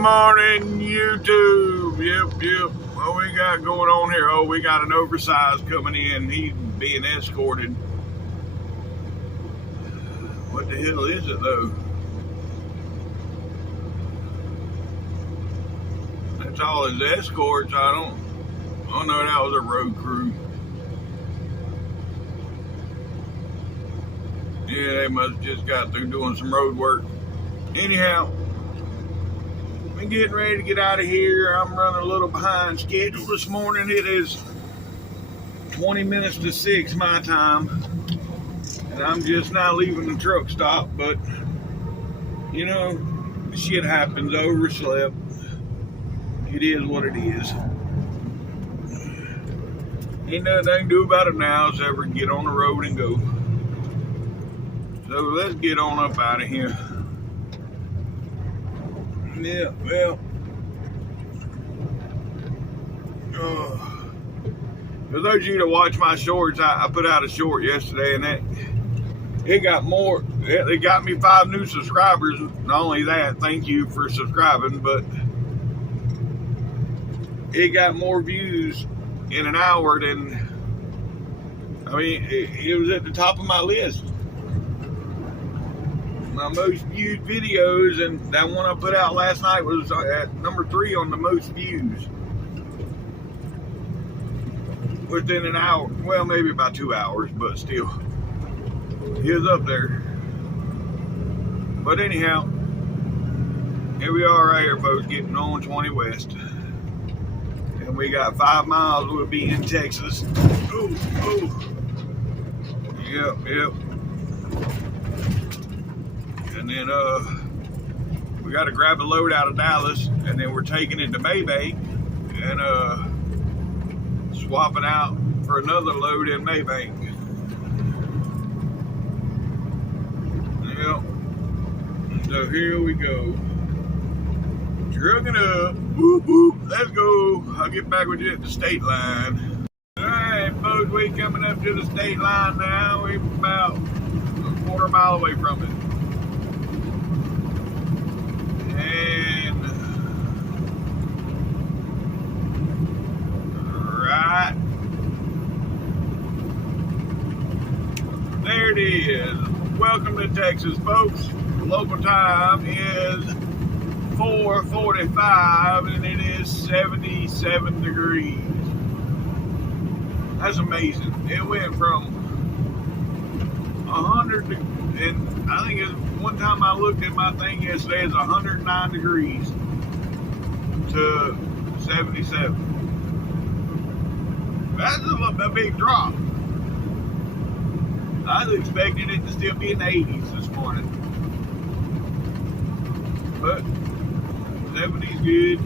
morning, YouTube. Yep. What we got going on here? Oh, we got an oversized coming in. He's being escorted. What the hell is it, though? That's all his escorts. I don't know. That was a road crew. Yeah, they must have just got through doing some road work. Anyhow, I'm getting ready to get out of here. I'm running a little behind schedule this morning. It is 20 minutes to 6 my time, and I'm just now leaving the truck stop. But you know, shit happens. Overslept. It is what it is. Ain't nothing I can do about it now except for get on the road and go. So let's get on up out of here. Yeah, well, for those of you that watch my shorts, I put out a short yesterday, and it got more. It got me 5 new subscribers. Not only that, thank you for subscribing, but it got more views in an hour than. I mean, it was at the top of my list. My most viewed videos, and that one I put out last night was at number 3 on the most views within an hour. Well, maybe about 2 hours, but still, he was up there. But anyhow, here we are right here, folks, getting on 20 West, and we got 5 miles. We'll be in Texas. Yep. And then we got to grab a load out of Dallas, and then we're taking it to Mabank and swapping out for another load in Mabank. Yep. So here we go. Trucking up. Whoop, whoop. Let's go. I'll get back with you at the state line. All right, folks, we coming up to the state line now. We're about a quarter mile away from it. And right there it is. Welcome to Texas, folks. The local time is 4:45, and it is 77 degrees. That's amazing. It went from 100 and I think it's one time I looked at my thing yesterday, it's 109 degrees to 77. That's a big drop. I was expecting it to still be in the 80s this morning. But 70's good.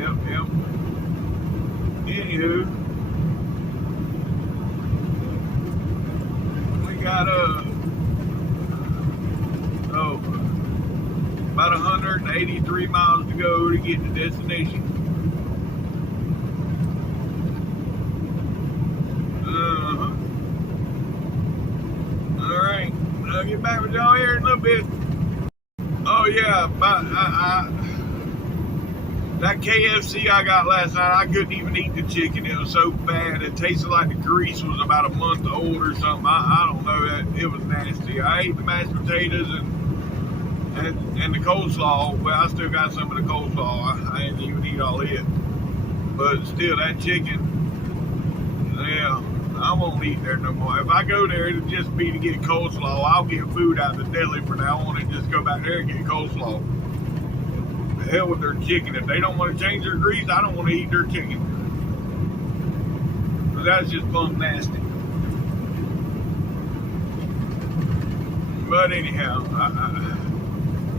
Yep. Anywho, we got about 183 miles to go to get to destination. All right, I'll get back with y'all here in a little bit. Oh yeah, that KFC I got last night, I couldn't even eat the chicken. It was so bad. It tasted like the grease was about a month old or something. I don't know. It was nasty. I ate the mashed potatoes and the coleslaw. Well, I still got some of the coleslaw. I didn't even eat all it. But still, that chicken, yeah, I won't eat there no more. If I go there, it'll just be to get coleslaw. I'll get food out of the deli for now on and just go back there and get coleslaw. The hell with their chicken. If they don't want to change their grease, I don't want to eat their chicken. But that's just plumb nasty. But anyhow,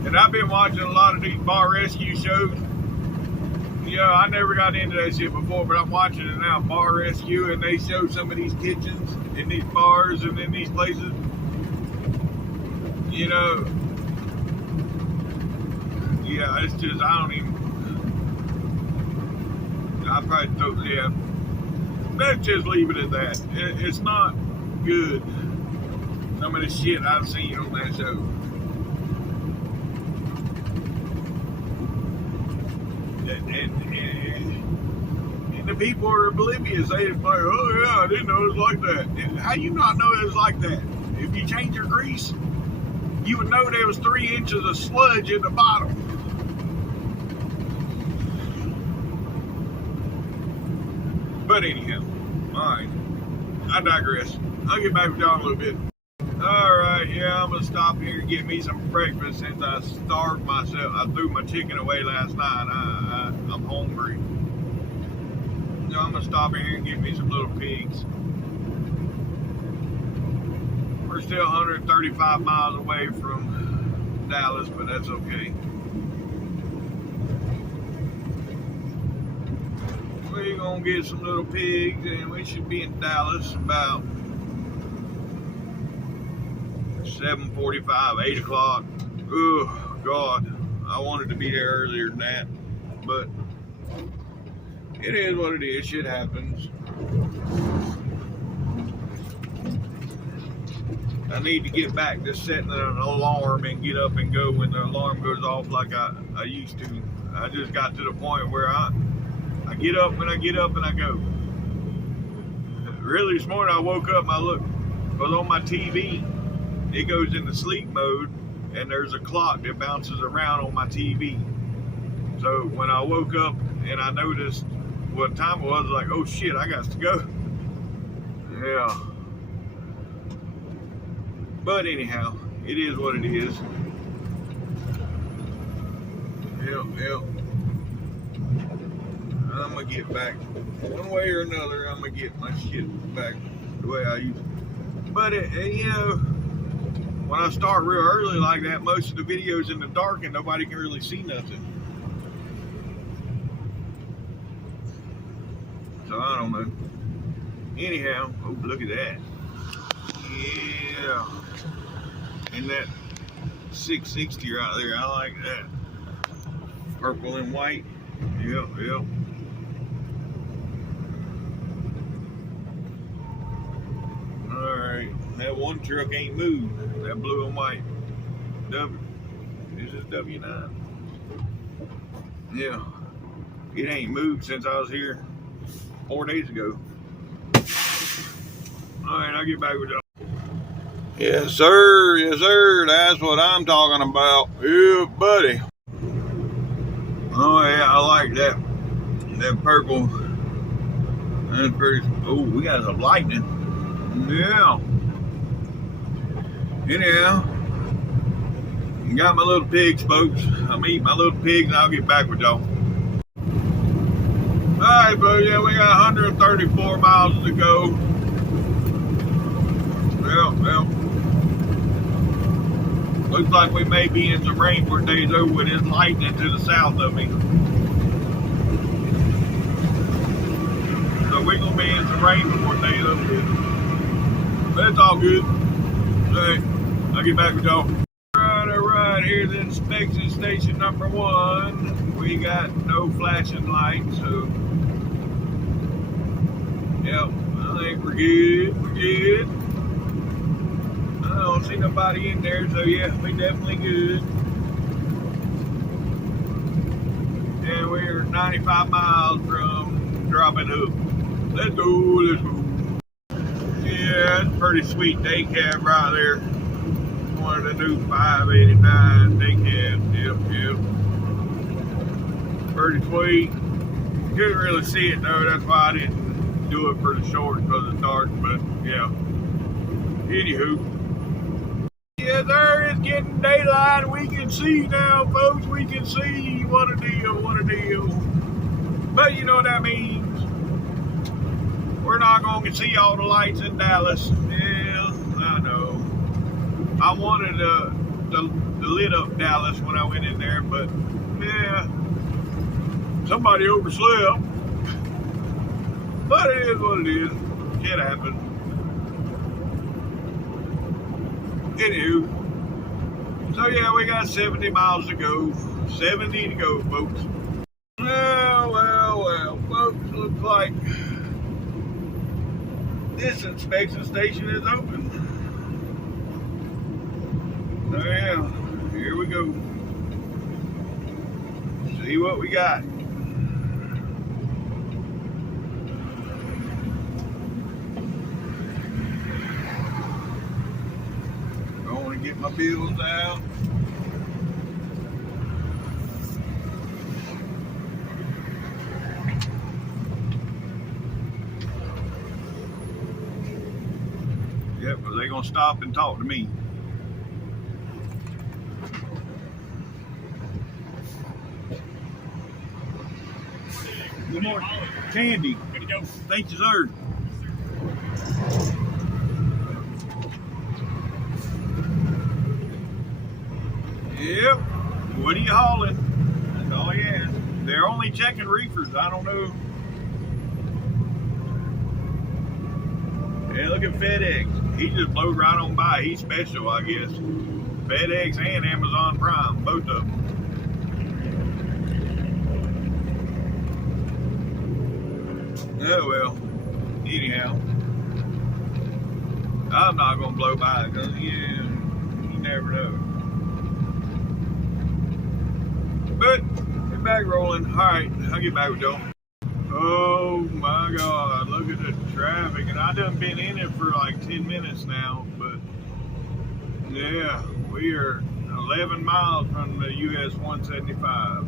and I've been watching a lot of these bar rescue shows. Yeah, I never got into that shit before, but I'm watching it now, bar rescue, and they show some of these kitchens in these bars and in these places. You know, yeah, it's just, I don't even, I probably throw, yeah. Let's just leave it at that. It's not good. Some of the shit I've seen on that show. And the people are oblivious. They like, oh yeah, I didn't know it was like that. And how you not know it was like that? If you change your grease, you would know there was 3 inches of sludge in the bottom. But anyhow, alright. I digress. I'll get back with y'all in a little bit. Alright, yeah, I'm gonna stop here and get me some breakfast since I starved myself. I threw my chicken away last night. I'm hungry. So I'm gonna stop here and get me some little pigs. We're still 135 miles away from Dallas, but that's okay. We're gonna get some little pigs and we should be in Dallas about 7:45, 8 o'clock. Oh, God. I wanted to be there earlier than that. But it is what it is. Shit happens. I need to get back to setting an alarm and get up and go when the alarm goes off like I used to. I just got to the point where I get up when I get up and I go. Really, this morning I woke up and I looked, because on my TV, it goes into sleep mode, and there's a clock that bounces around on my TV. So when I woke up and I noticed what time it was, like, oh shit, I got to go. Yeah. But anyhow, it is what it is. Yep. I'm gonna get back one way or another. I'm gonna get my shit back the way I used to. But you know, when I start real early like that, most of the video's in the dark and nobody can really see nothing. So I don't know. Anyhow, oh look at that. Yeah. And that 660 right there, I like that. Purple and white. Yep. Alright, that one truck ain't moved. That blue and white. This is W9. Yeah. It ain't moved since I was here 4 days ago. Alright, I'll get back with y'all. Yes, sir. Yes, sir. That's what I'm talking about. Yeah, buddy. Oh, yeah, I like that. That purple. That's pretty. Oh, we got some lightning. Yeah. Anyhow, got my little pigs, folks. I'm gonna eat my little pigs and I'll get back with y'all. Alright, buddy. Yeah, we got 134 miles to go. Well. Looks like we may be in some rain for days over with this lightning to the south of me. So we're going to be in some rain for 4 days over here. But it's all good. Alright, I'll get back with y'all. Alright, here's inspection station number 1. We got no flashing lights, so yep, I think we're good. I don't see nobody in there, so yeah, we definitely good. And we're 95 miles from dropping hook. Let's go. Yeah, that's a pretty sweet day cab right there. One of the new 589 day cabs. Yep. Pretty sweet. Couldn't really see it though, that's why I didn't do it for the short because it's dark, but yeah. Anywho. Yes, sir, it's getting daylight. We can see now, folks. We can see. What a deal. But you know what that means. We're not going to see all the lights in Dallas. Yeah, I know. I wanted to lit up Dallas when I went in there, but yeah, somebody overslept. But it is what it is. Shit happens. Anywho, so yeah, we got 70 miles to go. 70 to go, folks. Well, folks, looks like this inspection station is open. So yeah, here we go. See what we got. my bills out. Yep, but they're gonna stop and talk to me. Good morning. Candy. Good to go. Thank you, sir. Yep. What are you hauling? That's all he asked. They're only checking reefers. I don't know. Yeah, look at FedEx. He just blew right on by. He's special, I guess. FedEx and Amazon Prime, both of them. Oh well. Anyhow, I'm not gonna blow by because you never know. But we're back rolling. All right, I'll get back with y'all. Oh my God! Look at the traffic, and I done been in it for like 10 minutes now. But yeah, we are 11 miles from the US 175.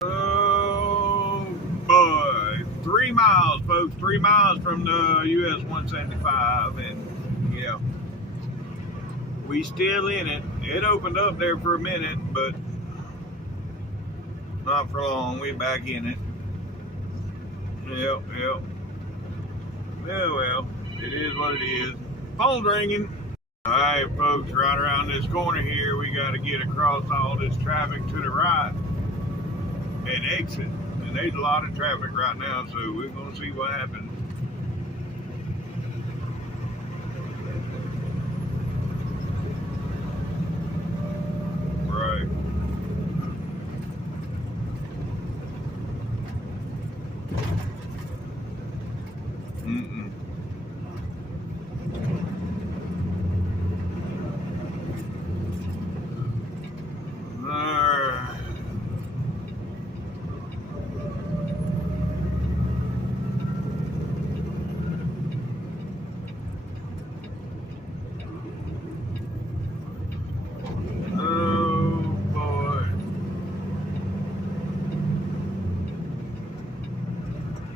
Oh boy, 3 miles, folks. 3 miles from the US 175, and yeah, we still in it. It opened up there for a minute, but not for long. We back in it. Yep. Yeah, well, it is what it is. Phone's ringing. All right, folks, right around this corner here, we got to get across all this traffic to the right and exit. And there's a lot of traffic right now, so we're going to see what happens. Right.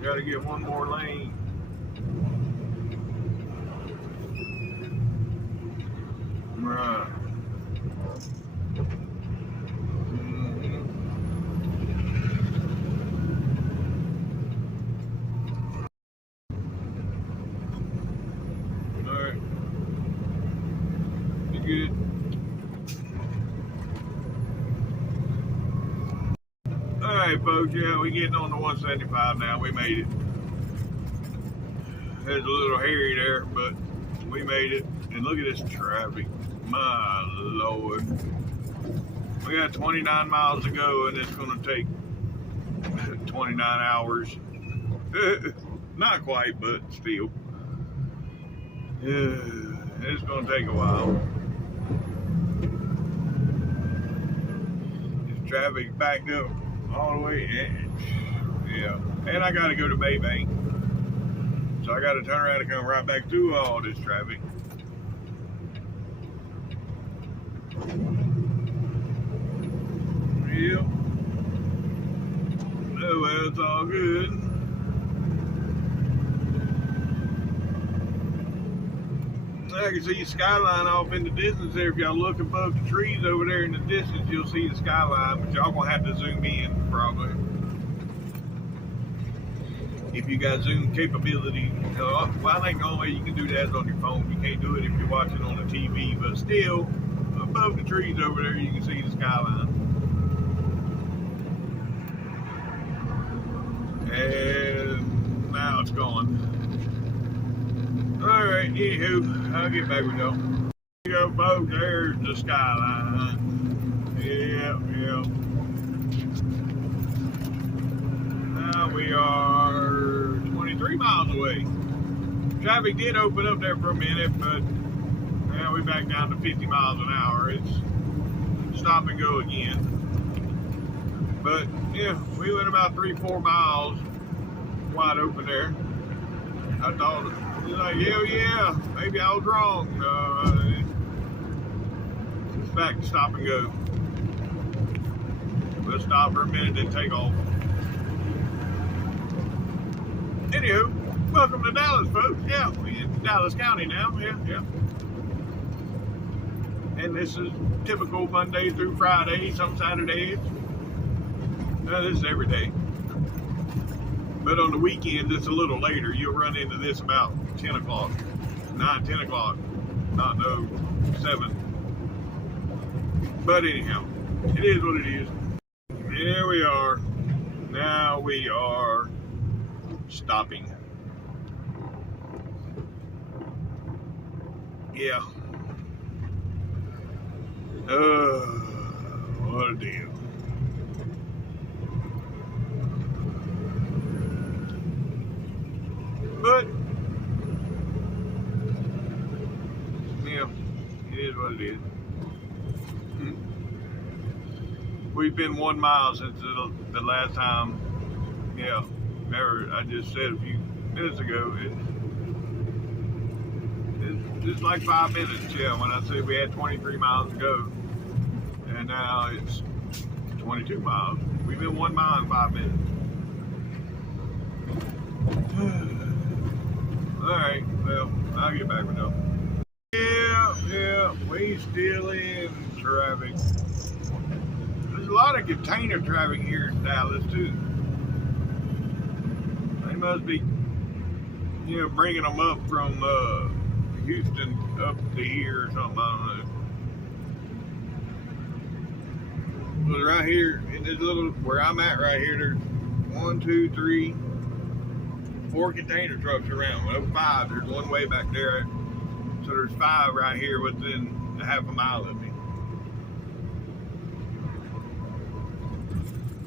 Got to get one more lane. Right. All right. You good? All right, folks. Yeah, we getting on the 175 now. We made it. It's a little hairy there, but we made it. And look at this traffic. My Lord. We got 29 miles to go, and it's going to take 29 hours. Not quite, but still. It's going to take a while. This traffic backed up all the way. Yeah. And I got to go to Mabank. So I got to turn around and come right back through all this traffic. Yep. Oh well, it's all good. I can see the skyline off in the distance there. If y'all look above the trees over there in the distance, you'll see the skyline, but y'all gonna have to zoom in probably. If you got zoom capability, well, I think the only way you can do that is on your phone. You can't do it if you're watching on the TV, but still, above the trees over there, you can see the skyline. And now it's gone. Alright, anywho, I'll get back with y'all. There you go, folks, there's the skyline. Yeah. Now we are 23 miles away. Traffic did open up there for a minute, but now we're back down to 50 miles an hour. It's stop and go again. But yeah, we went about 3-4 miles wide open there. I thought, like, hell yeah, maybe I was wrong. back to stop and go. We'll stop for a minute and take off. Anywho, welcome to Dallas, folks. Yeah, we're in Dallas County now. Yeah. And this is typical Monday through Friday, some Saturdays. This is every day. But on the weekends, it's a little later. You'll run into this about 10 o'clock, 9, 10 o'clock, not no 7. But anyhow, it is what it is. Here we are. Now we are stopping. Yeah. What a deal. But, yeah, it is what it is. We've been 1 mile since the last time. Yeah, never. I just said a few minutes ago. It's just like 5 minutes. Yeah, when I said we had 23 miles to go, and now it's 22 miles. We've been 1 mile in 5 minutes. All right. Well, I'll get back with them. Yeah. We still in traffic. There's a lot of container traffic here in Dallas too. They must be, bringing them up from Houston up to here or something. I don't know. But right here in this little where I'm at right here, there's 1, 2, 3, 4 container trucks around. Well, 5. There's one way back there. So there's 5 right here within a half a mile of me.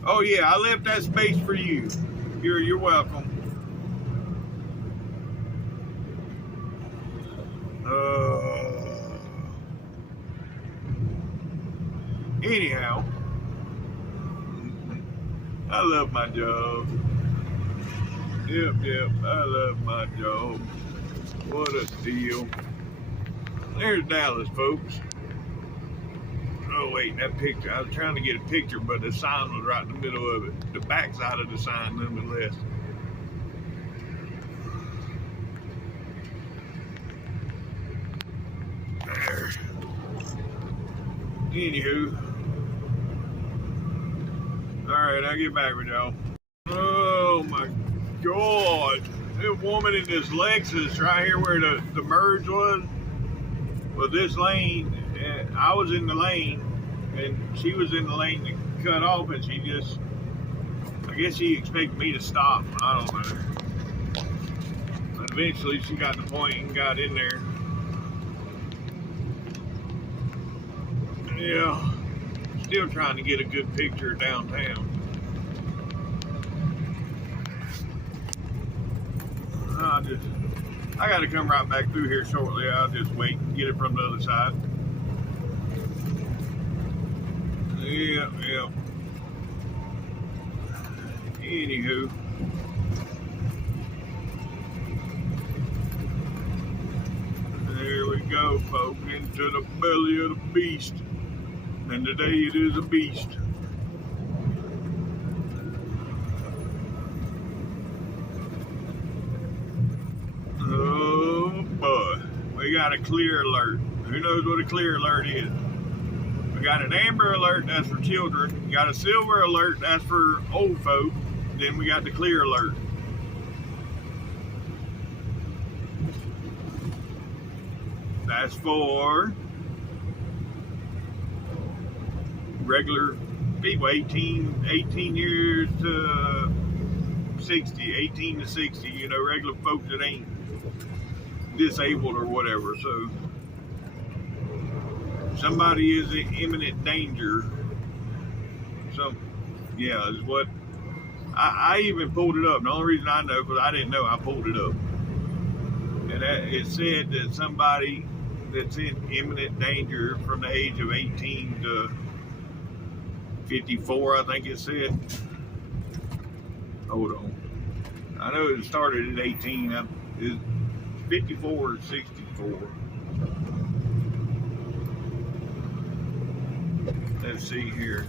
Oh yeah, I left that space for you. You're welcome. Anyhow, I love my job. Yep, I love my job. What a deal. There's Dallas, folks. Oh wait, that picture, I was trying to get a picture, but the sign was right in the middle of it. The back side of the sign, nonetheless. There. Anywho. Alright, I'll get back with y'all. Oh my God. That woman in this Lexus right here where the merge was this lane. And I was in the lane, and she was in the lane to cut off, and she just, I guess she expected me to stop. I don't know. But eventually she got to the point and got in there. Yeah, still trying to get a good picture of downtown. I got to come right back through here shortly. I'll just wait and get it from the other side. Yeah. Anywho. There we go, folks, into the belly of the beast. And today it is a beast. Oh boy. We got a clear alert. Who knows what a clear alert is? We got an amber alert, that's for children. We got a silver alert, that's for old folk. Then we got the clear alert. That's for regular people, 18 years to 60, 18 to 60, regular folks that ain't disabled or whatever. So somebody is in imminent danger. So, yeah, is what I even pulled it up. The only reason I know, because I didn't know, I pulled it up. And it said that somebody that's in imminent danger from the age of 18 to 54, I think it said. Hold on. I know it started at 18. It's 54 or 64. let's see here,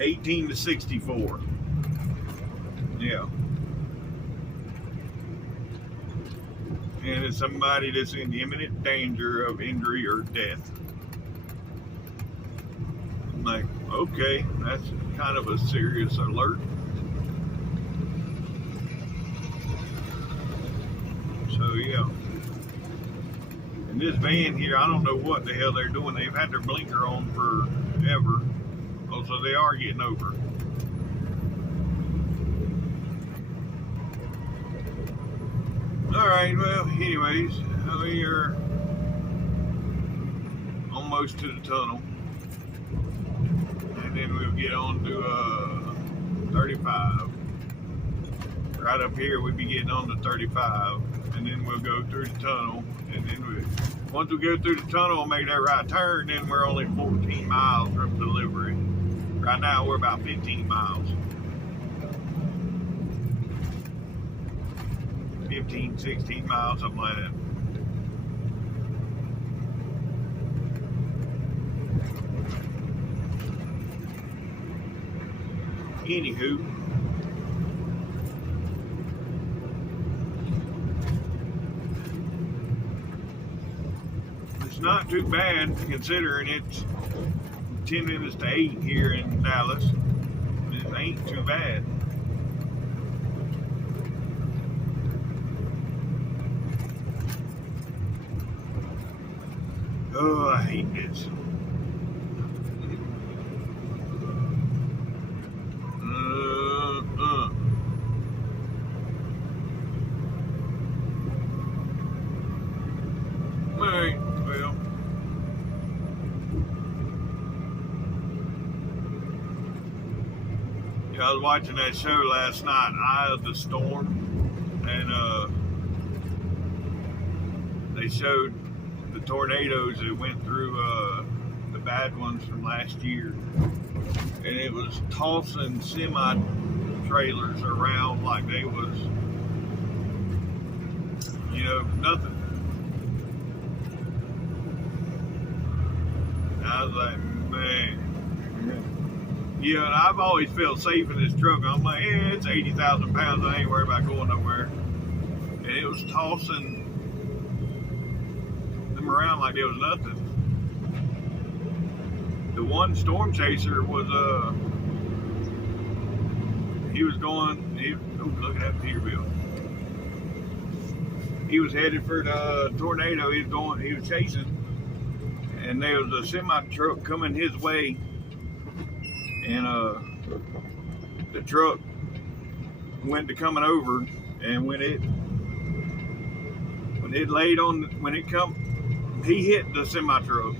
18 to 64. Yeah. And it's somebody that's in imminent danger of injury or death. I'm like, okay, that's kind of a serious alert. So yeah. And this van here, I don't know what the hell they're doing. They've had their blinker on forever. Oh, so they are getting over. Alright, well, anyways, we are almost to the tunnel. And then we'll get on to 35. Right up here, we'll be getting on to 35. And then we'll go through the tunnel. And then once we go through the tunnel and make that right turn, then we're only 14 miles from delivery. Right now, we're about 15 miles. 15, 16 miles, something like that. Anywho, it's not too bad considering it's 10 minutes to 8 here in Dallas. It ain't too bad. Oh, I hate this. Alright, well. Yeah, I was watching that show last night, Eye of the Storm, and they showed the tornadoes that went through the bad ones from last year, and it was tossing semi-trailers around like they was, you know, nothing. I was like, man. Yeah, and I've always felt safe in this truck. I'm like, yeah, it's 80,000 pounds. I ain't worried about going nowhere. And it was tossing them around like there was nothing. The one storm chaser was, he was going, look at that Peterbilt. He was headed for the tornado. He was chasing. And there was a semi-truck coming his way. And the truck went to coming over, and when it laid on, he hit the semi-truck.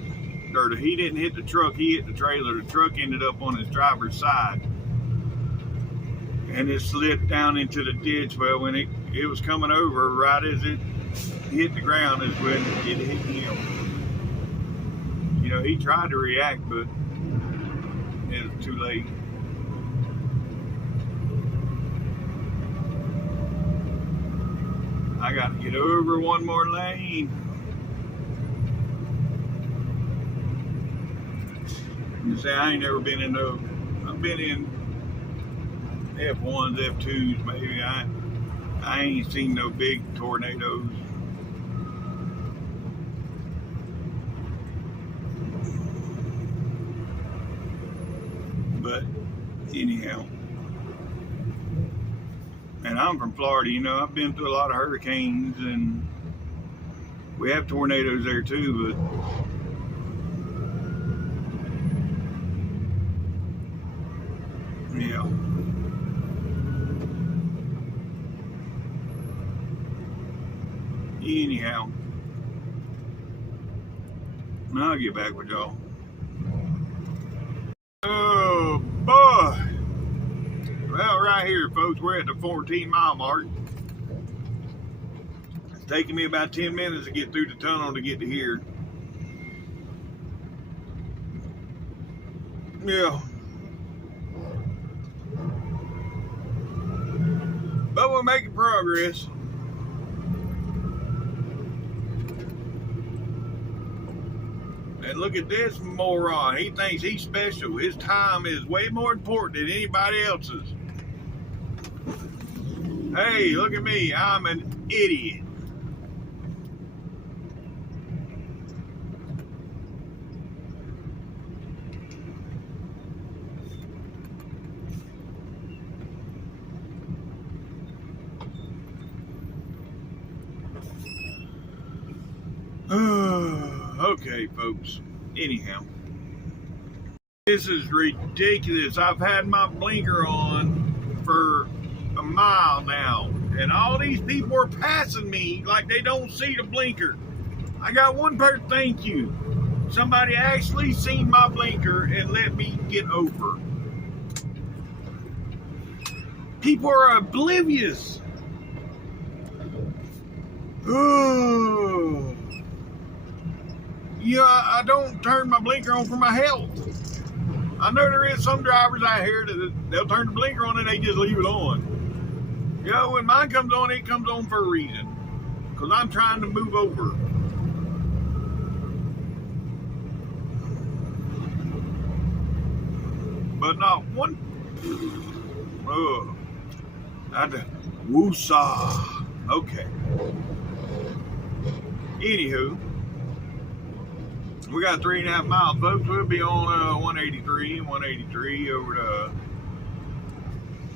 Or he didn't hit the truck, he hit the trailer. The truck ended up on his driver's side, and it slid down into the ditch. Well, when it was coming over, right as it hit the ground is when it hit him. You know, he tried to react, but it was too late. I got to get over one more lane. You say I ain't never been in no. I've been in F1s, F2s, maybe. I ain't seen no big tornadoes. But anyhow, and I'm from Florida, you know, I've been through a lot of hurricanes, and we have tornadoes there too, but yeah. Anyhow, I'll get back with y'all. Oh boy. Well, right here, folks, we're at the 14-mile mark. It's taking me about 10 minutes to get through the tunnel to get to here. Yeah. But we're making progress. And look at this moron. He thinks he's special. His time is way more important than anybody else's. Hey, look at me. I'm an idiot. Okay, folks. Anyhow, this is ridiculous. I've had my blinker on for a mile now, and all these people are passing me like they don't see the blinker. I got one person, thank you. Somebody actually seen my blinker and let me get over. People are oblivious. Oh. Yeah, I don't turn my blinker on for my health. I know there is some drivers out here that they'll turn the blinker on and they just leave it on. You know, when mine comes on, it comes on for a reason. Because I'm trying to move over. But not one. Oh. Woosah. Okay. Anywho. We got 3.5 miles, folks. We'll be on 183 over to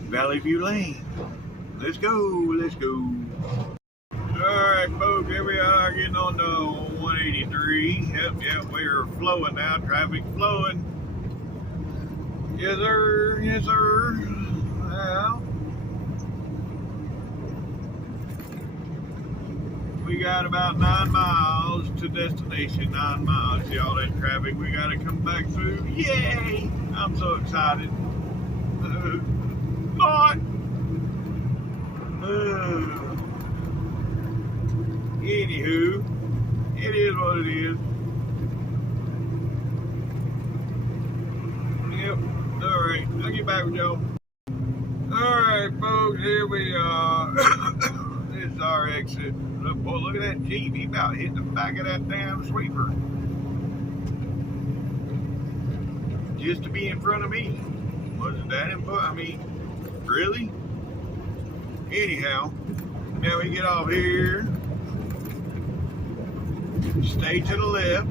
Valley View Lane. Let's go, let's go. Alright, folks, here we are getting on to 183. Yep, we're flowing now, traffic flowing. Yes, sir, yes, sir. Well, we got about 9 miles to destination. 9 miles, y'all. That traffic we gotta come back through. Yay! I'm so excited. Not. Anywho, it is what it is. Yep. All right. I'll get back with y'all. All right, folks. Here we are. This is our exit. Boy, look at that Jeep. He about hit the back of that damn sweeper. Just to be in front of me. Wasn't that important? I mean, really? Anyhow, now we get off here. Stay to the left.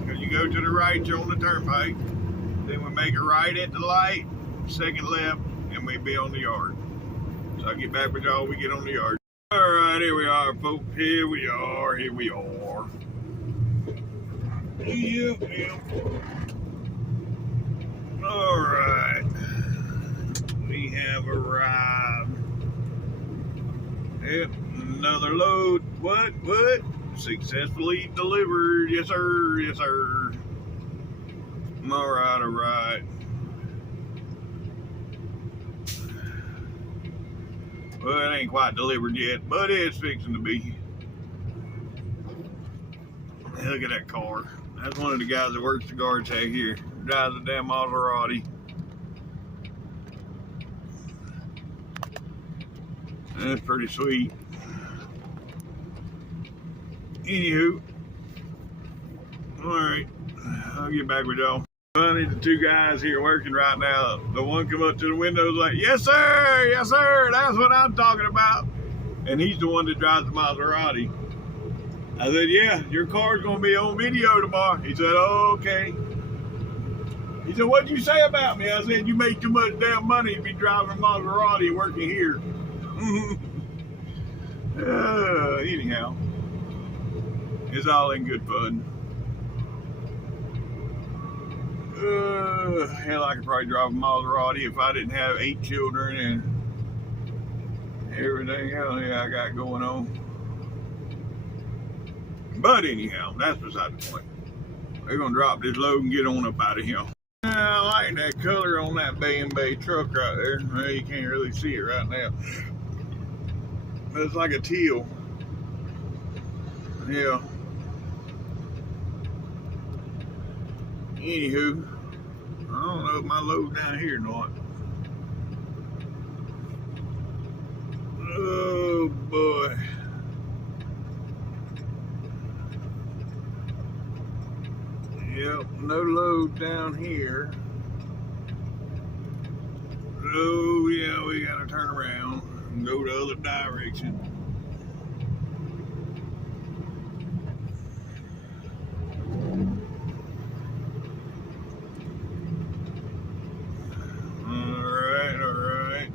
Because you go to the right, you're on the turnpike. Then we make a right at the light. Second left, and we be on the yard. So I'll get back with y'all. We get on the yard. Alright, here we are, folks. Here we are. Yep. Alright. We have arrived. Yep, another load. What? Successfully delivered. Yes, sir. Alright. Well, it ain't quite delivered yet, but it's fixing to be. Look at that car. That's one of the guys that works the guard tag here. Drives a damn Maserati. That's pretty sweet. Anywho. Alright. I'll get back with y'all. Funny, the two guys here working right now. The one come up to the window like, yes sir, that's what I'm talking about. And he's the one that drives the Maserati. I said, yeah, your car's gonna be on video tomorrow. He said, oh, okay. He said, what'd you say about me? I said, you make too much damn money to be driving a Maserati and working here. Anyhow, it's all in good fun. Hell, I could probably drive a Maserati if I didn't have 8 children and everything else I got going on. But anyhow, that's beside the point. We're gonna drop this load and get on up out of here. I like that color on that Bay truck right there. Well, you can't really see it right now. But it's like a teal. Yeah. Anywho, I don't know if my load's down here or not. Oh boy. Well, no load down here. Oh yeah, we gotta turn around and go the other direction. Alright, alright.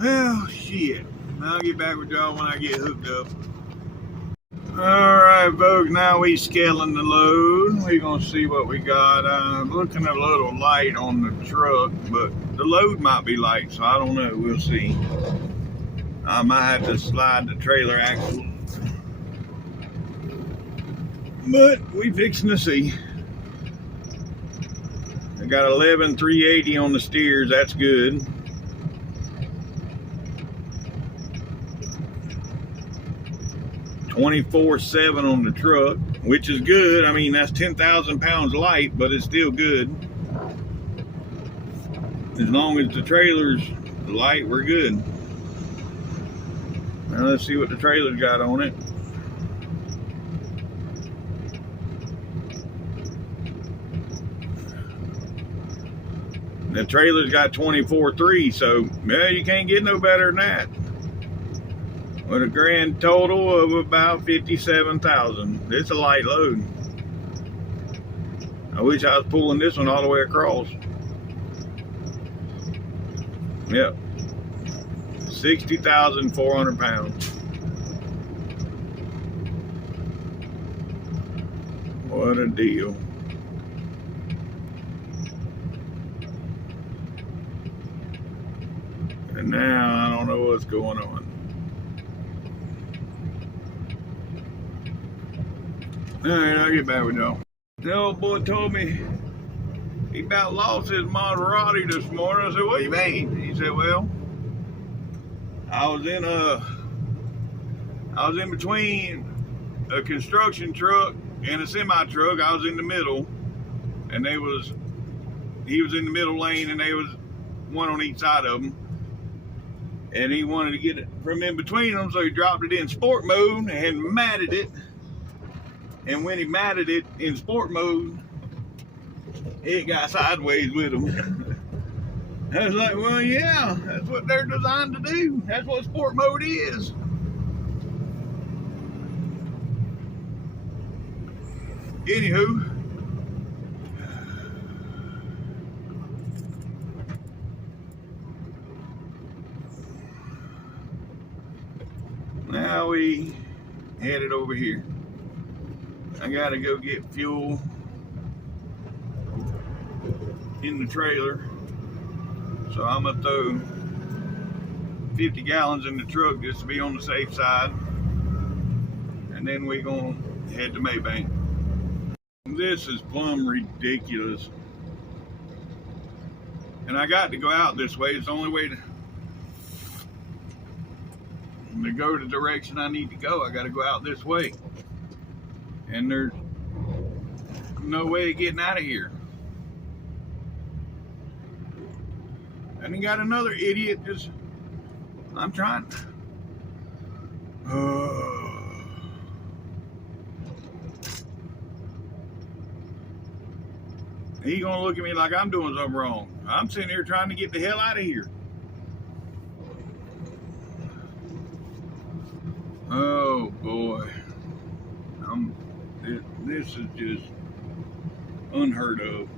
Well, shit. I'll get back with y'all when I get hooked up. Alright, folks, now we scaling the load. We're going to see what we got. I'm looking at a little light on the truck, but the load might be light, so I don't know. We'll see. I might have to slide the trailer axle. But we fixing to see. I got 11,380 on the steers. That's good. $24,700 on the truck, which is good. I mean, that's 10,000 pounds light, but it's still good. As long as the trailer's light, we're good. Now let's see what the trailer's got on it. The trailer's got 24,300, so yeah, you can't get no better than that. With a grand total of about 57,000. It's a light load. I wish I was pulling this one all the way across. Yep. 60,400 pounds. What a deal. And now I don't know what's going on. Alright, I'll get back with y'all. The old boy told me he about lost his Maserati this morning. I said, what do you mean? He said, well, I was in between a construction truck and a semi truck. I was in the middle, and he was in the middle lane, and they was one on each side of him. And he wanted to get it from in between them, so he dropped it in sport mode and matted it. And when he matted it in sport mode, it got sideways with him. I was like, well, yeah, that's what they're designed to do. That's what sport mode is. Anywho, now we headed over here. I gotta go get fuel in the trailer, so I'm gonna throw 50 gallons in the truck just to be on the safe side, and then we're gonna head to Mabank. This is plumb ridiculous, and I got to go out this way. It's the only way to go the direction I need to go. I got to go out this way. And there's no way of getting out of here. And you got another idiot just, I'm trying. He gonna look at me like I'm doing something wrong. I'm sitting here trying to get the hell out of here. Oh boy. This is just unheard of.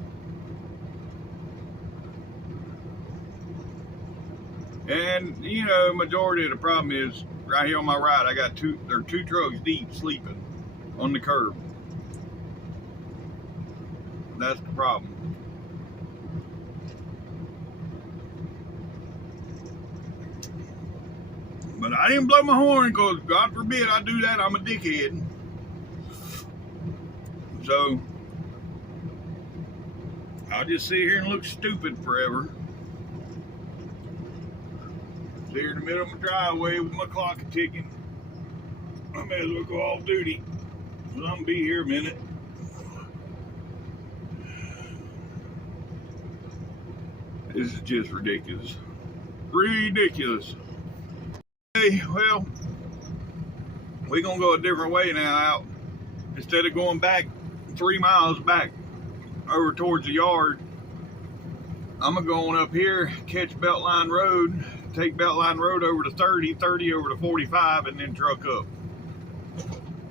And you know, majority of the problem is right here on my right. I got two trucks deep sleeping on the curb. That's the problem. But I didn't blow my horn because God forbid I do that. I'm a dickhead. So I'll just sit here and look stupid forever. Sit here in the middle of my driveway with my clock ticking. I may as well go off duty. I'm gonna be here a minute. This is just ridiculous. Ridiculous. Hey, well, we're gonna go a different way now out. Instead of going back 3 miles back over towards the yard, I'm gonna go on up here, catch Beltline Road, take Beltline Road over to 30, 30 over to 45, and then truck up.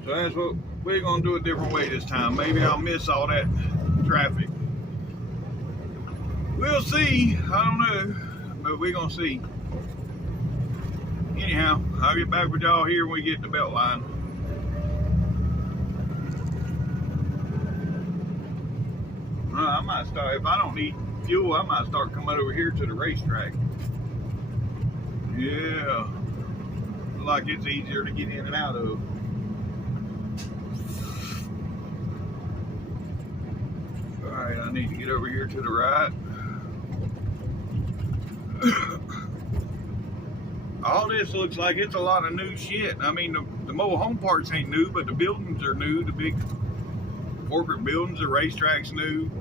So that's what we're gonna do, a different way this time. Maybe I'll miss all that traffic. We'll see. I don't know, but we're gonna see. Anyhow, I'll get back with y'all here when we get to Beltline. I might start, if I don't need fuel, I might start coming over here to the racetrack. Yeah, like it's easier to get in and out of. All right, I need to get over here to the right. All this looks like it's a lot of new shit. I mean, the mobile home parks ain't new, but the buildings are new. The big corporate buildings, the racetrack's new.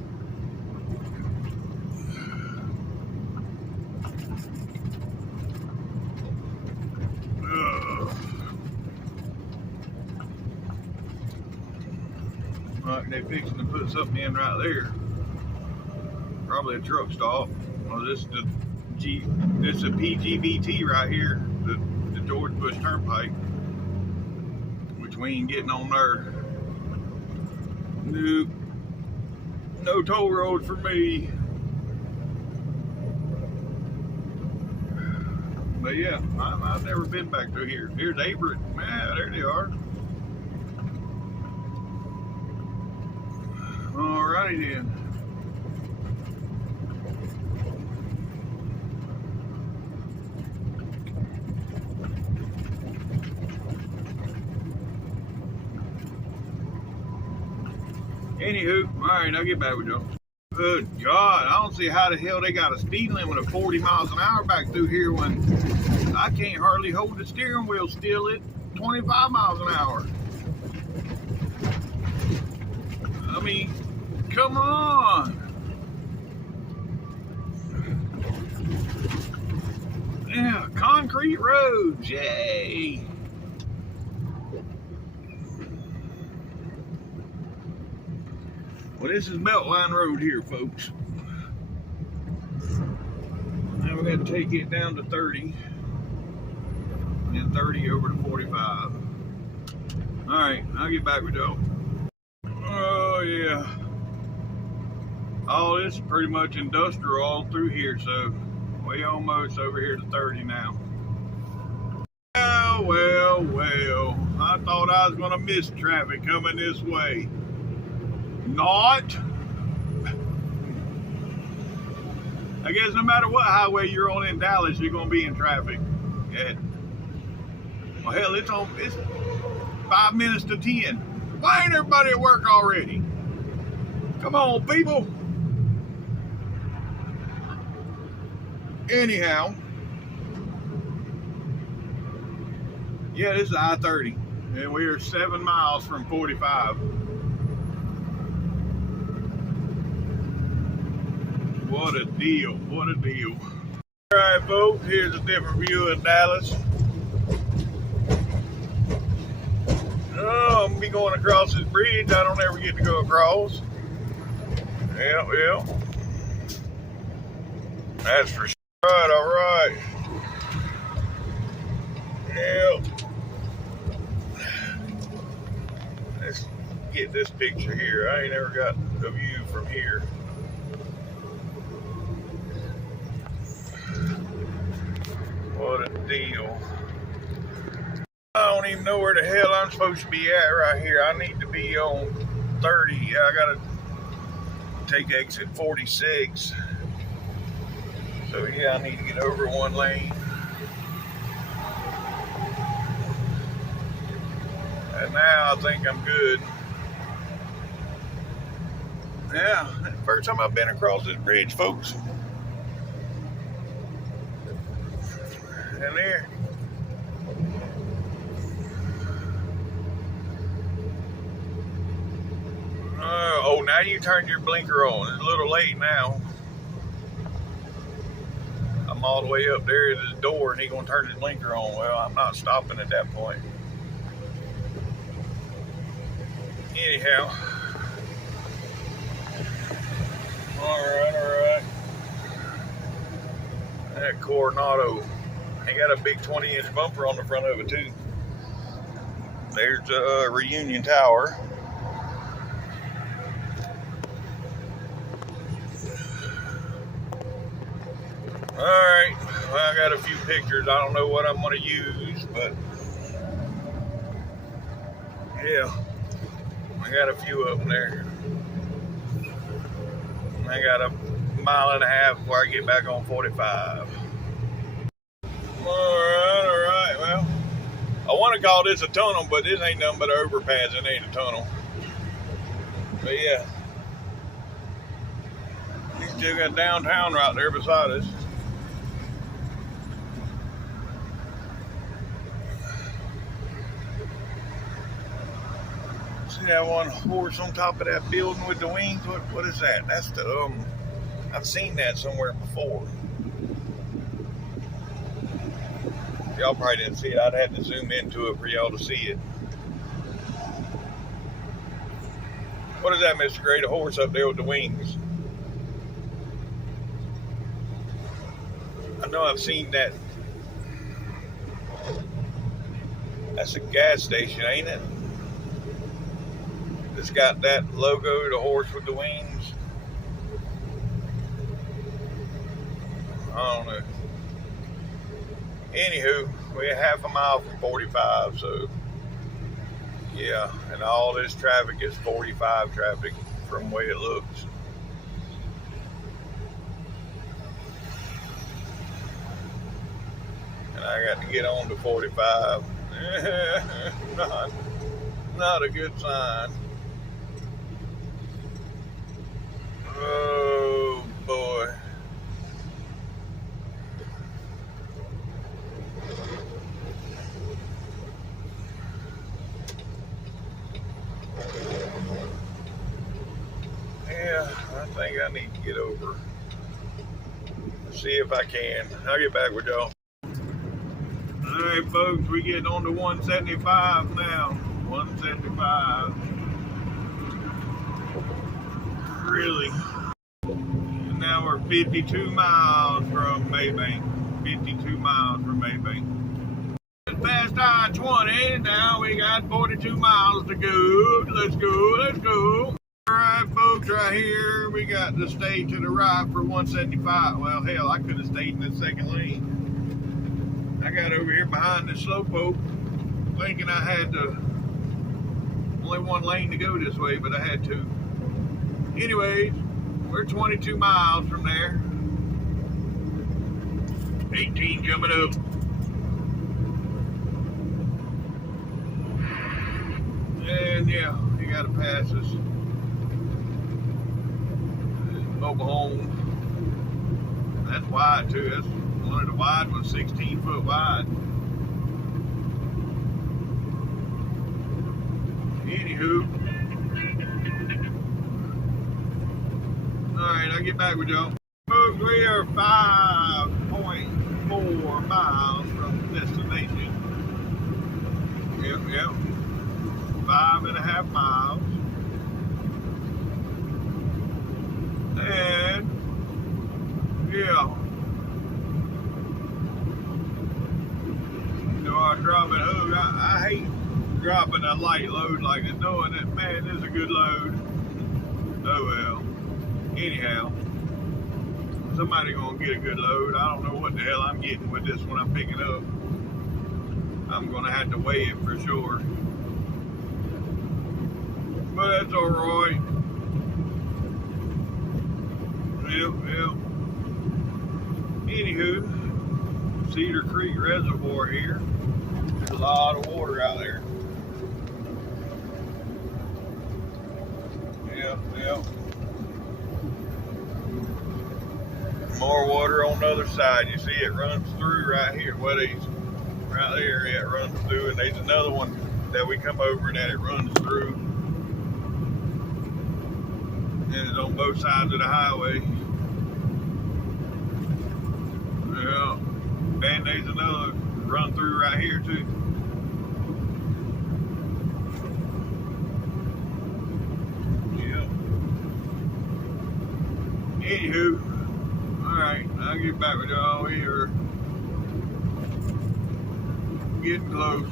Like they're fixing to put something in right there. Probably a truck stop. Well, this is a PGBT right here, the George Bush Turnpike, which we ain't getting on there. Nope. No toll road for me. But yeah, I've never been back through here. Here's Averett. Man, there they are. Alrighty then. Anywho, alright, I'll get back with y'all. Good God, I don't see how the hell they got a speed limit of 40 miles an hour back through here when I can't hardly hold the steering wheel still at 25 miles an hour. I mean, come on. Yeah, concrete roads, yay. Well, this is Beltline Road here, folks. Now we got to take it down to 30. And 30 over to 45. Alright, I'll get back with y'all. Oh, yeah. All this is pretty much industrial all through here, so we almost over here to 30 now. Well. I thought I was going to miss traffic coming this way. Not. I guess no matter what highway you're on in Dallas, you're gonna be in traffic. Yeah. Well, hell, it's 5 minutes to 10. Why ain't everybody at work already? Come on, people. Anyhow, yeah, this is I-30, and we are 7 miles from 45. What a deal, what a deal. All right, folks, here's a different view of Dallas. Oh, I'm gonna be going across this bridge I don't ever get to go across. Yeah. That's for sure. All right. Yeah. Let's get this picture here. I ain't ever got a view from here. What a deal. I don't even know where the hell I'm supposed to be at right here. I need to be on 30. I gotta take exit 46. So yeah, I need to get over one lane. And now I think I'm good. Yeah, first time I've been across this bridge, folks. And there. Oh, now you turn your blinker on. It's a little late now. I'm all the way up there at his door and he's gonna turn his blinker on. Well, I'm not stopping at that point. Anyhow. Alright. That Coronado. He got a big 20-inch bumper on the front of it too. There's a Reunion Tower. Alright, well, I got a few pictures. I don't know what I'm going to use, but yeah, I got a few of them there. I got a mile and a half before I get back on 45. Alright, well, I want to call this a tunnel, but this ain't nothing but an overpass. It ain't a tunnel. But yeah, we still got downtown right there beside us. See that one horse on top of that building with the wings? What is that? That's the I've seen that somewhere before. Y'all probably didn't see it. I'd have to zoom into it for y'all to see it. What is that, Mr. Gray? The horse up there with the wings. I know I've seen that. That's a gas station, ain't it? It's got that logo, the horse with the wings. I don't know. Anywho, we're half a mile from 45, so yeah, and all this traffic is 45 traffic from the way it looks. And I got to get on to 45. Not a good sign. Oh boy. Yeah, I think I need to get over. See if I can. I'll get back with y'all. Alright folks, we getting on to 175 now. 175. Really. And now we're 52 miles from Mabank. 52 miles from Mabank. Past I-20, now we got 42 miles to go. Let's go. Alright folks, right here, we got the stay to the right for 175. Well, hell, I could have stayed in the second lane. I got over here behind the slowpoke, thinking I had only one lane to go this way, but I had two. Anyways, we're 22 miles from there. 18 coming up. And yeah, you gotta pass this mobile home. That's wide too. That's one of the wide ones, 16 foot wide. Anywho. Alright, I'll get back with y'all. Folks, we are 5.4 miles from the destination. Yep. 5.5 miles. And yeah. You know, I drop it. I hate dropping a light load like this, knowing that, man, this is a good load. Oh well. Anyhow, somebody gonna get a good load. I don't know what the hell I'm getting with this one I'm picking up. I'm gonna have to weigh it for sure. But that's alright. Yep. Anywho, Cedar Creek Reservoir here. There's a lot of water out there. Yep. More water on the other side. You see it runs through right here. Well, right there, it runs through, and there's another one that we come over that it runs through. And it's on both sides of the highway. Yeah. And there's another run through right here too. Yeah. Anywho, alright, I'll get back with y'all here. Getting close.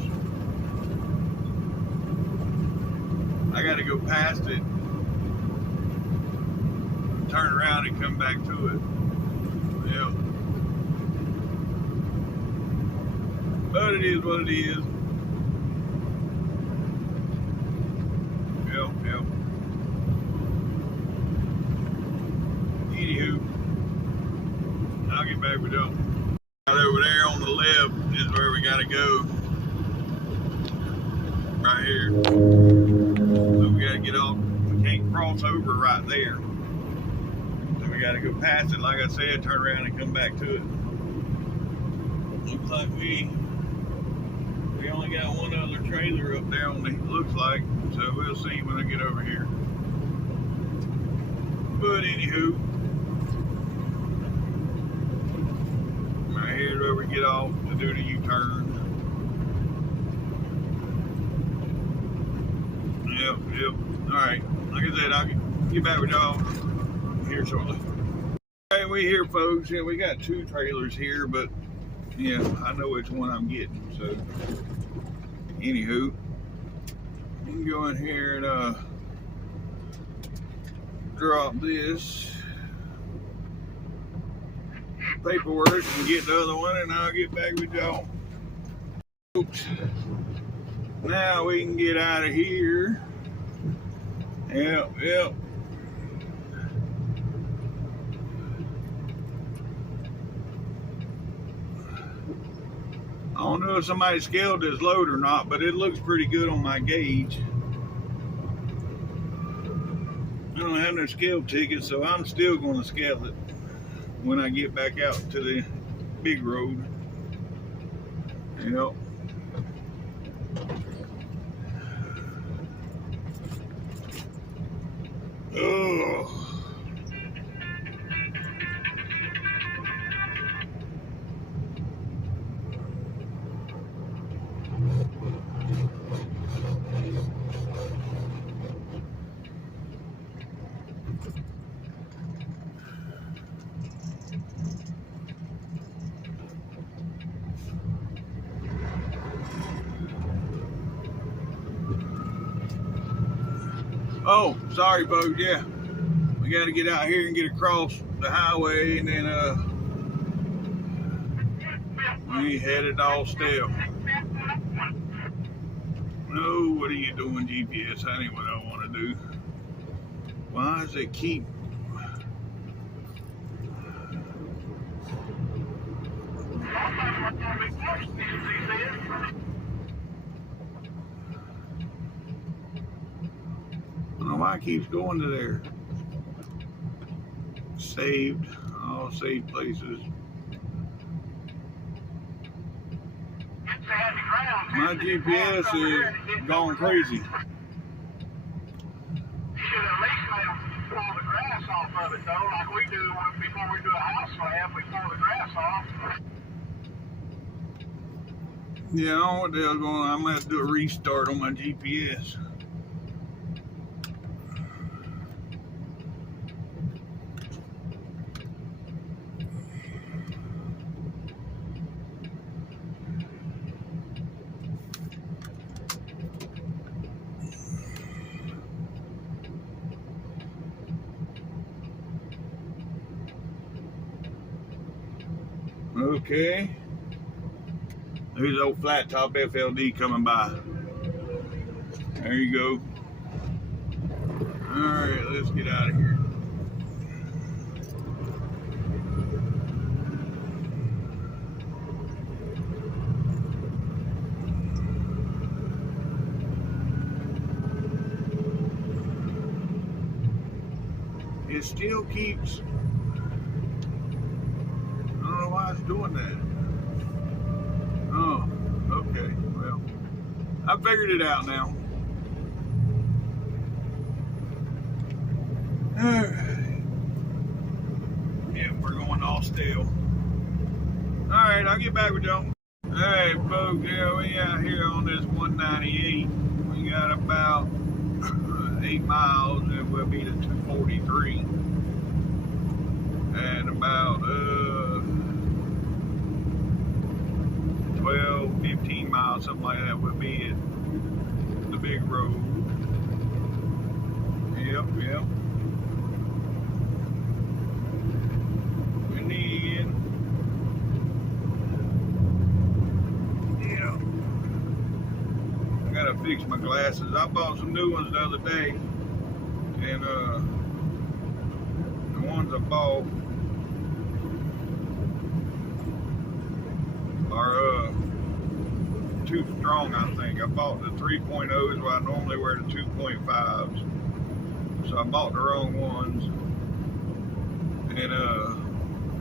I gotta go past it, turn around and come back to it. Yeah. But it is what it is. Yep. Anywho, I'll get back with y'all. Right over there on the left is where we gotta go. Right here. So we gotta get off. We can't cross over right there. So we gotta go past it, like I said, turn around and come back to it. Looks like we only got one other trailer up there on the, looks like, so we'll see when I get over here. But anywho, right here's where we get off to do the U-turn. Yep. Alright, like I said, I'll get back with y'all here shortly. Okay, we here, folks. Yeah, we got two trailers here, but yeah, I know which one I'm getting, so anywho, you can go in here and drop this paperwork and get the other one, and I'll get back with y'all. Oops. Now we can get out of here. Yep. I don't know if somebody scaled this load or not, but it looks pretty good on my gauge. I don't have no scale ticket, so I'm still going to scale it when I get back out to the big road. Yep. Oh. Oh, sorry folks, yeah. We gotta get out here and get across the highway, and then we headed all stale. No, what are you doing, GPS? That ain't what I wanna do. Why does it keep I don't know why it keeps going to there. Saved, all saved places. My GPS is going crazy. You should at least pull the grass off of it though, like we do before we do a house slab, we pull the grass off. Yeah, I don't know what the hell's going on. I'm gonna have to do a restart on my GPS. Okay. There's old flat top FLD coming by. There you go. Alright, let's get out of here. It still keeps, I don't know why it's doing that. Oh, okay, well, I figured it out now. Alright. Yeah, we're going all stale. right, I'll get back with y'all. Hey, folks, yeah, we out here on this 198. We got about 8 miles and we'll be to 243. And about 12, 15 miles, something like that, we'll be at the big road. Yep. And then, I gotta fix my glasses. I bought some new ones the other day, and the ones I bought are too strong, I think. I bought the 3.0s where I normally wear the 2.5s. So I bought the wrong ones. And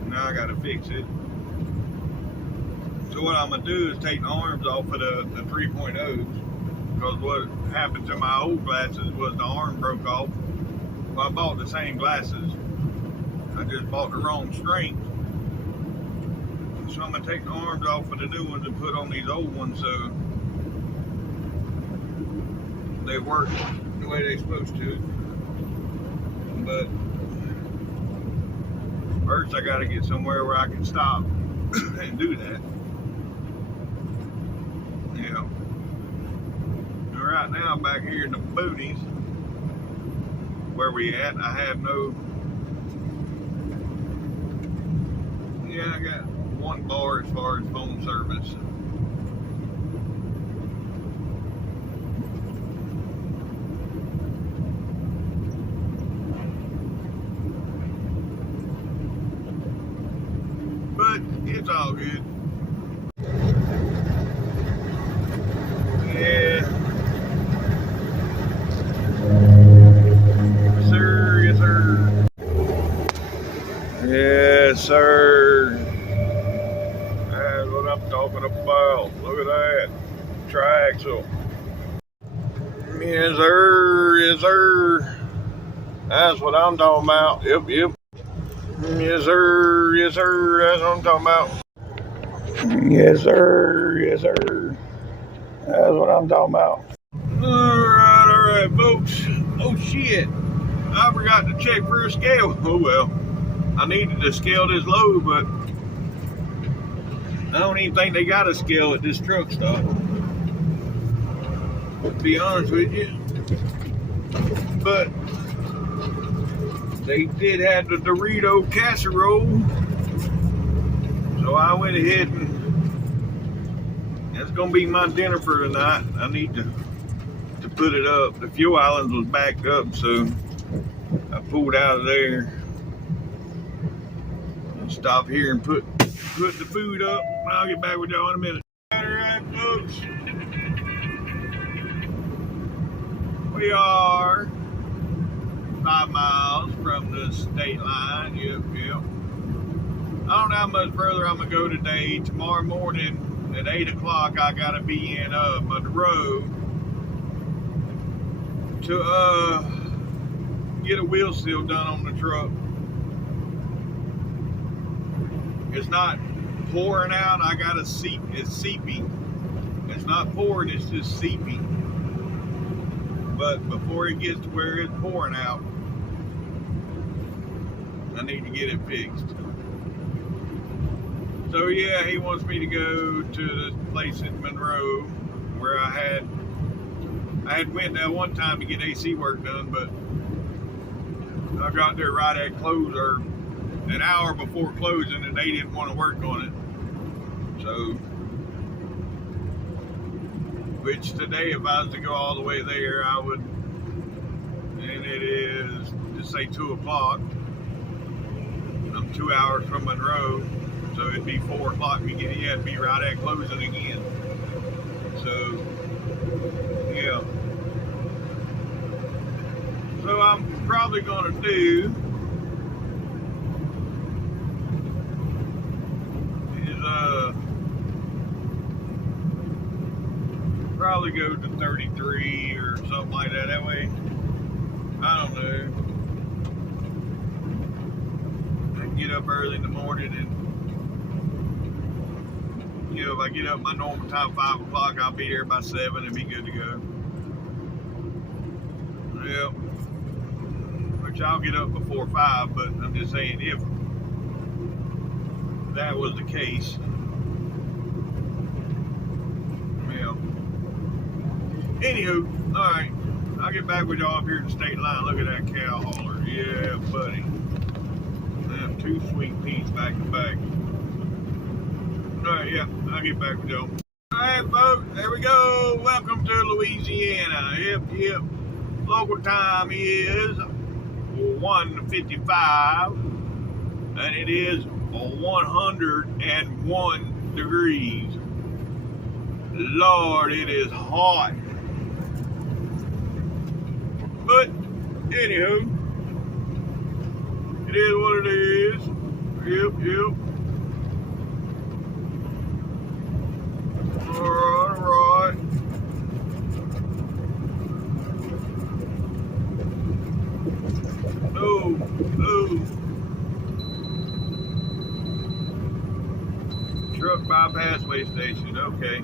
now I gotta fix it. So what I'm gonna do is take the arms off of the 3.0s, because what happened to my old glasses was the arm broke off. Well, I bought the same glasses. I just bought the wrong strength. So I'm gonna take the arms off of the new ones and put on these old ones so they work the way they're supposed to. But first I gotta get somewhere where I can stop and do that. Yeah. And right now I'm back here in the boonies where we at. I have no, I got one bar as far as phone service. But it's all good. Yeah. Sir, yes sir. Yes sir. That's what I'm talking about. Look at that. Triaxle. Yes sir. That's what I'm talking about. Yep. Yes sir. That's what I'm talking about. Yes sir. That's what I'm talking about. Alright, folks. Oh shit. I forgot to check for a scale. Oh well. I needed to scale this load, but I don't even think they got a scale at this truck stop. To be honest with you. But they did have the Dorito casserole. So I went ahead and that's gonna be my dinner for tonight. I need to put it up. The fuel islands was backed up, so I pulled out of there and stop here and put the food up. I'll get back with y'all in a minute. Alright, folks. We are 5 miles from the state line. Yep. I don't know how much further I'm gonna go today. Tomorrow morning at 8 o'clock, I gotta be in Monroe to get a wheel seal done on the truck. It's not pouring out. I gotta seep. It's seeping. It's not pouring. It's just seeping. But before it gets to where it's pouring out, I need to get it fixed. So yeah, he wants me to go to this place in Monroe where I had went there one time to get AC work done, but I got there right at close or an hour before closing, and they didn't want to work on it. So, which today, if I was to go all the way there, I would, and it is, just say 2 o'clock. I'm 2 hours from Monroe, so it'd be 4 o'clock beginning. Yeah, it'd be right at closing again. So, yeah. So I'm probably gonna do is probably go to 33 or something like that. That way, I don't know. I can get up early in the morning you know, if I get up my normal time, 5 o'clock, I'll be there by 7 and be good to go. Yep. Which I'll get up before 5, but I'm just saying if that was the case. Yeah. Anywho, alright. I'll get back with y'all up here at the state line. Look at that cow hauler. Yeah, buddy. Them 2 sweet peas back to back. Alright, yeah, I'll get back with y'all. Alright, folks, there we go. Welcome to Louisiana. Yep. Local time is 1:55, and it is 101 degrees. Lord, it is hot. But, anywho, it is what it is. Yep. Alright. Oh. Truck bypassway station, okay.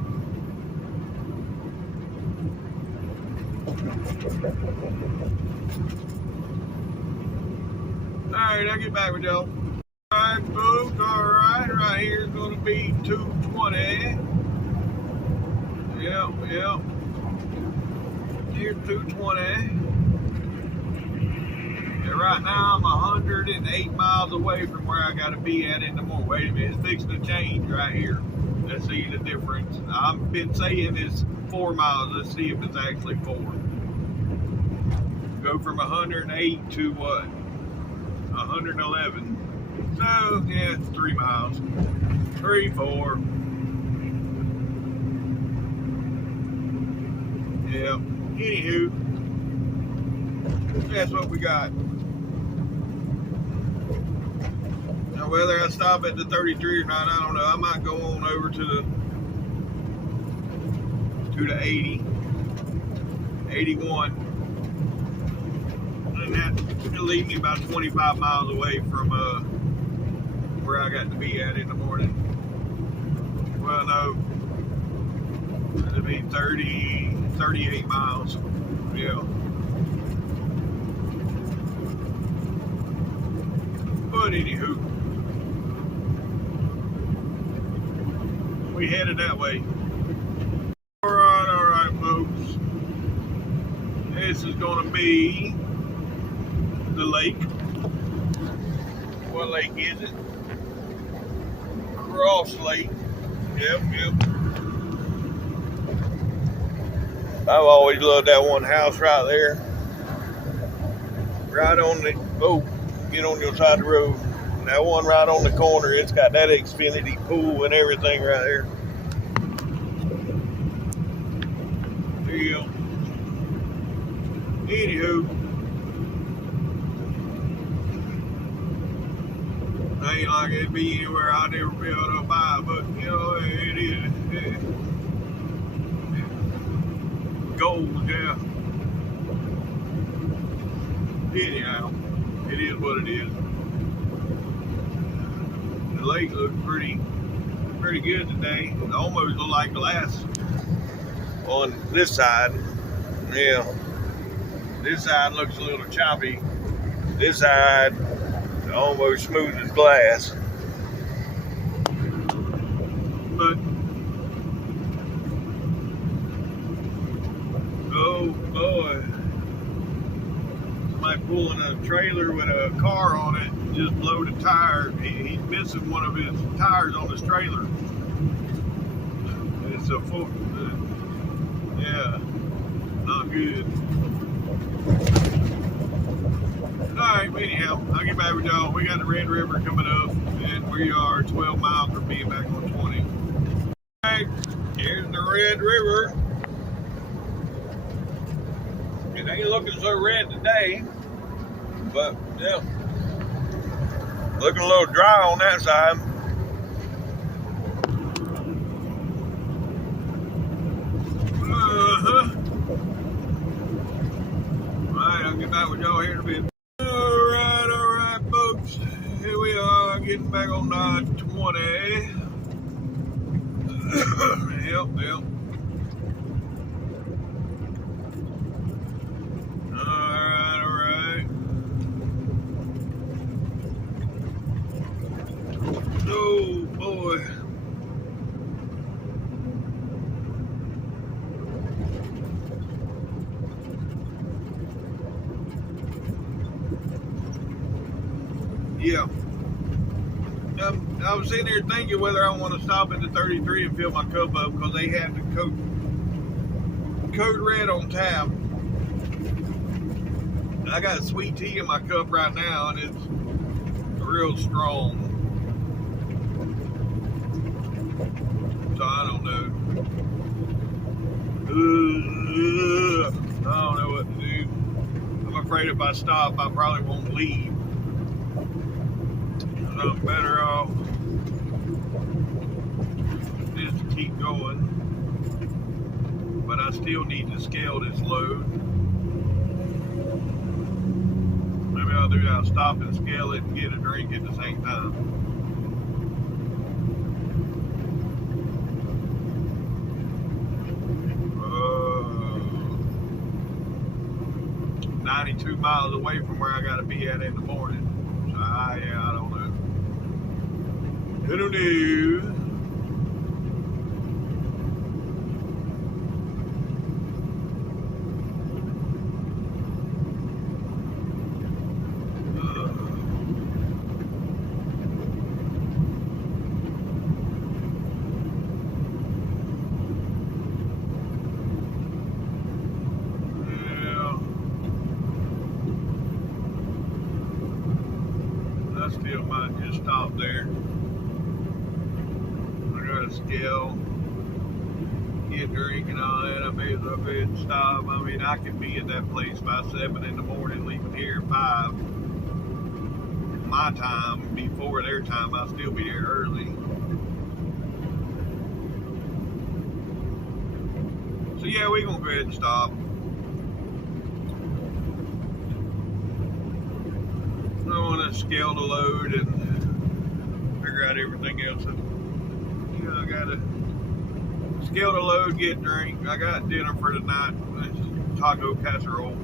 Alright, I'll get back with y'all. Alright, folks, alright, right here is going to be 220. Yep. Here's 220. And right now I'm 108 miles away from where I got to be at in the morning. Wait a minute, it's fixing to change right here. Let's see the difference. I've been saying it's 4 miles. Let's see if it's actually 4. Go from 108 to what? 111. So, yeah, it's 3 miles. 3, 4. Yeah. Anywho, that's what we got. Now, whether I stop at the 33 or not, I don't know. I might go on over to the 80, 81. And that'll leave me about 25 miles away from where I got to be at in the morning. Well, no, it'll be 38 miles. Yeah. But anywho, we headed that way. Alright, folks. This is going to be the lake. What lake is it? Cross Lake. Yep. I've always loved that one house right there. Right on the, get on your side of the road. That one right on the corner, it's got that Xfinity pool and everything right there. There you go. Anywho, ain't like it'd be anywhere I'd ever be able to buy, but you know, it is. Gold, yeah. Anyhow, it is what it is. The lake looks pretty good today. It almost looked like glass on this side. Yeah. This side looks a little choppy. This side almost smooth as glass. But oh boy, somebody pulling a trailer with a car on it just blowed a tire. He's missing one of his tires on his trailer. It's a full, yeah, not good. Alright, anyhow, I'll get back with y'all. We got the Red River coming up, and we are 12 miles from being back on 20. Alright, here's the Red River. It ain't looking so red today, but yeah, looking a little dry on that side. Alright, I'll get back with y'all here in a bit. Alright, folks. Here we are getting back on 20. Yep. All right. Oh boy. Yeah. I was sitting here thinking whether I want to stop at the 33 and fill my cup up because they have the Code Red on tap. I got sweet tea in my cup right now, and it's real strong. So I don't know. I don't know what to do. I'm afraid if I stop, I probably won't leave. So I'm better off just to keep going. But I still need to scale this load. Maybe I'll do that. I'll stop and scale it and get a drink at the same time. 92 miles away from where I gotta be at in the morning. So yeah, I don't know. I don't know. Still might just stop there. I got a scale, get a drink and all that. I may as well go ahead and stop. I mean, I could be at that place by 7 in the morning, leaving here at 5. My time, before their time, I'll still be there early. So yeah, we're gonna go ahead and stop. I want to scale the load and figure out everything else. You know, I gotta scale the load, get a drink. I got dinner for tonight. It's taco casserole.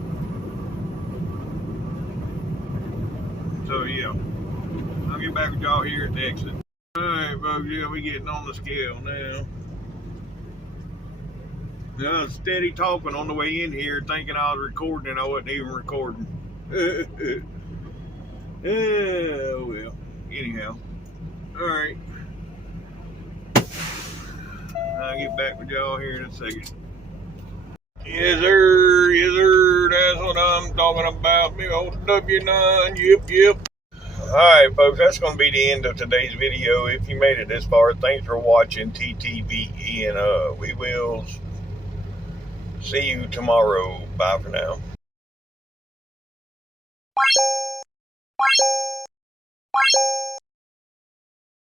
So yeah, I'll get back with y'all here at the exit. All right, folks. Yeah, we getting on the scale now. I was steady talking on the way in here, thinking I was recording, and I wasn't even recording. Oh well. Anyhow. Alright. I'll get back with y'all here in a second. Yes sir, that's what I'm talking about. Big old W9, yep. Alright folks, that's going to be the end of today's video. If you made it this far, thanks for watching TTVE, and we will see you tomorrow. Bye for now.